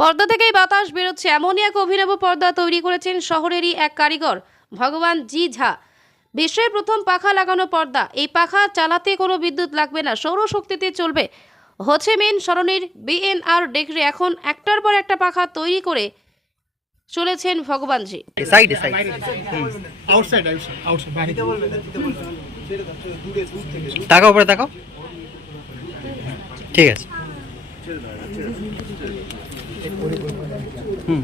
পর্দা থেকেই বাতাস বেরোচ্ছে। এমনই এক অভিনব পর্দা তৈরি করেছেন শহরেরই এক কারিগর ভগবান জি ঝা। বিশ্বের প্রথম পাখা লাগানো পর্দা। এই পাখা চালাতে কোনো বিদ্যুৎ লাগবে না সৌরশক্তিতে চলবে। হচ্ছে মেন সরণির বিএনআর ডেকরে এখন একটার পর একটা পাখা তৈরি করে চলেছেন ভগবানজি সাইডে সাইড আউটসাইড আউটসাইড আউটসাইড বাইরে। তাকাও উপরে তাকাও। ঠিক আছে। হুম।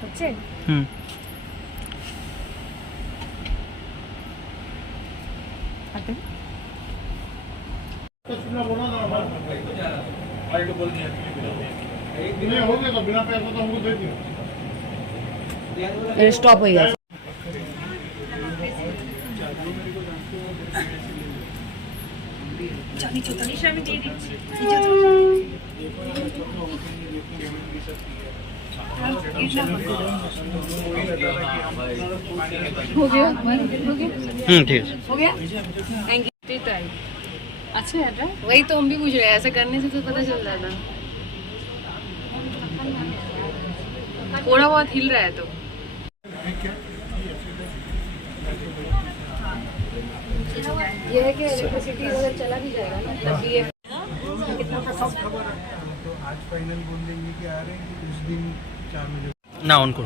হচ্ছে হুম স্টপ হয়ে গেছে। हो गया हो गया হুম ঠিক আছে हो गया थैंक यू ताई अच्छा है ना वही तो हम भी पूछ रहे हैं ऐसा करने से तो पता चल जाता थोड़ा बहुत हिल रहा है तो ये है कि इलेक्ट्रिसिटी अगर चला भी जाएगा ना तब तो आज फाइनल बोल देंगे कि आ रहे हैं? उस दिन चार ना उनको